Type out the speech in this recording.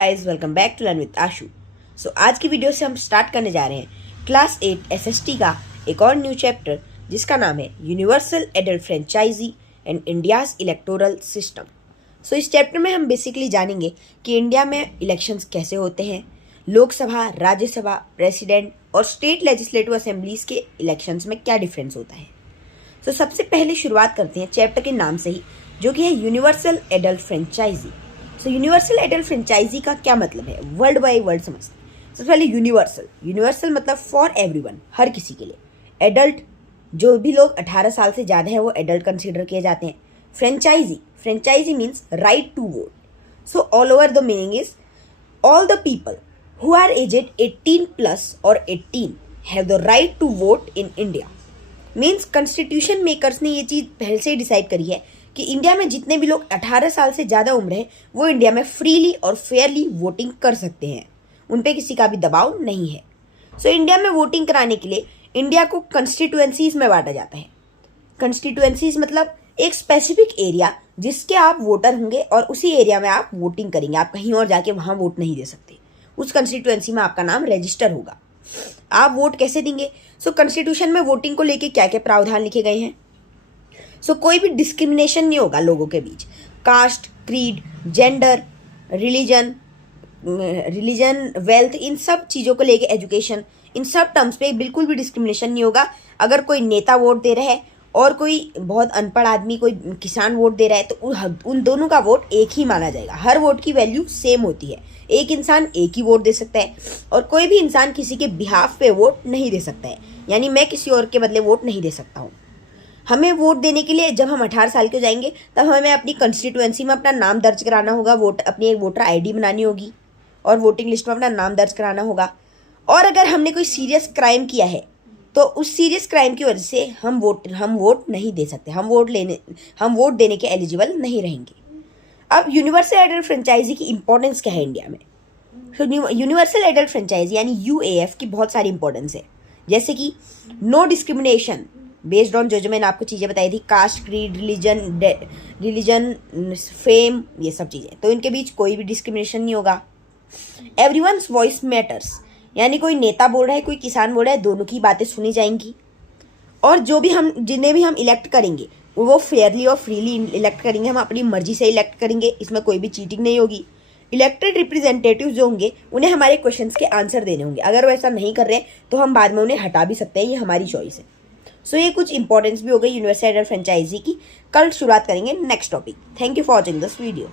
Guys welcome back to learn with Ashu. आज की video से हम स्टार्ट करने जा रहे हैं क्लास 8 एसएसटी का एक और न्यू चैप्टर जिसका नाम है universal adult franchise and India's electoral system. इस चैप्टर में हम बेसिकली जानेंगे कि इंडिया में इलेक्शंस कैसे होते हैं, लोकसभा, राज्यसभा, प्रेसिडेंट और स्टेट लेजिस्लेटिव असेंबलीज के इलेक्शंस में क्या डिफरेंस होता है। सबसे पहले शुरुआत करते हैं चैप्टर के नाम से ही, जो कि है universal adult franchise. Universal adult franchise का क्या मतलब है, वर्ल्ड बाय वर्ल्ड समझते हैं। सबसे पहले यूनिवर्सल मतलब फॉर एवरीवन, हर किसी के लिए। एडल्ट, जो भी लोग 18 साल से ज़्यादा है वो एडल्ट कंसिडर किए जाते हैं। Franchise means right to vote. All over the meaning is all the people who are aged 18 plus or 18 have the right to vote in India. Means constitution makers ने ये चीज़ पहले से ही डिसाइड करी है कि इंडिया में जितने भी लोग 18 साल से ज़्यादा उम्र है वो इंडिया में फ्रीली और फेयरली वोटिंग कर सकते हैं, उन पे किसी का भी दबाव नहीं है। इंडिया में वोटिंग कराने के लिए इंडिया को कंस्टिट्यूएंसीज में बांटा जाता है। कंस्टिट्यूएंसीज मतलब एक स्पेसिफिक एरिया जिसके आप वोटर होंगे और उसी एरिया में आप वोटिंग करेंगे। आप कहीं और जाके वहाँ वोट नहीं दे सकते, उस कंस्टिट्यूएंसी में आपका नाम रजिस्टर होगा। आप वोट कैसे देंगे? कॉन्स्टिट्यूशन में वोटिंग को लेके क्या क्या प्रावधान लिखे गए हैं। कोई भी डिस्क्रिमिनेशन नहीं होगा लोगों के बीच। Caste, creed, gender, religion, wealth, इन सब चीज़ों को लेके, एजुकेशन, इन सब टर्म्स पे बिल्कुल भी डिस्क्रिमिनेशन नहीं होगा। अगर कोई नेता वोट दे रहा है और कोई बहुत अनपढ़ आदमी, कोई किसान वोट दे रहा है, तो उन दोनों का वोट एक ही माना जाएगा। हर वोट की वैल्यू सेम होती है। एक इंसान एक ही वोट दे सकता है और कोई भी इंसान किसी के बिहाफ पे वोट नहीं दे सकता है। यानी मैं किसी और के बदले वोट नहीं दे सकता हूँ। हमें वोट देने के लिए जब हम 18 साल के हो जाएंगे तब हमें अपनी कंस्टिट्यूएंसी में अपना नाम दर्ज कराना होगा, अपनी एक वोटर आईडी बनानी होगी और वोटिंग लिस्ट में अपना नाम दर्ज कराना होगा। और अगर हमने कोई सीरियस क्राइम किया है तो उस सीरियस क्राइम की वजह से हम वोट नहीं दे सकते, हम वोट देने के एलिजिबल नहीं रहेंगे। अब यूनिवर्सल एडल्ट फ्रेंचाइजी की इंपॉर्टेंस क्या है इंडिया में? यूनिवर्सल एडल्ट फ्रेंचाइजी यानी यूएएफ की बहुत सारी इंपॉर्टेंस है, जैसे कि नो डिस्क्रिमिनेशन बेस्ड ऑन जो मैंने आपको चीज़ें बताई थी, कास्ट, क्रीड, रिलीजन, फेम, ये सब चीज़ें, तो इनके बीच कोई भी डिस्क्रिमिनेशन नहीं होगा। एवरीवन्स वॉइस मैटर्स, यानी कोई नेता बोल रहा है, कोई किसान बोल रहा है, दोनों की बातें सुनी जाएंगी। और जिन्हें भी हम इलेक्ट करेंगे वो फेयरली और फ्रीली इलेक्ट करेंगे, हम अपनी मर्जी से इलेक्ट करेंगे, इसमें कोई भी चीटिंग नहीं होगी। इलेक्टेड रिप्रेजेंटेटिव्स जो होंगे उन्हें हमारे क्वेश्चंस के आंसर देने होंगे। अगर वो ऐसा नहीं कर रहे हैं तो हम बाद में उन्हें हटा भी सकते हैं, ये हमारी चॉइस है। ये कुछ इंपॉर्टेंस भी हो गई यूनिवर्सल एडल्ट फ्रेंचाइजी की। कल शुरुआत करेंगे next topic. Thank you for watching this video.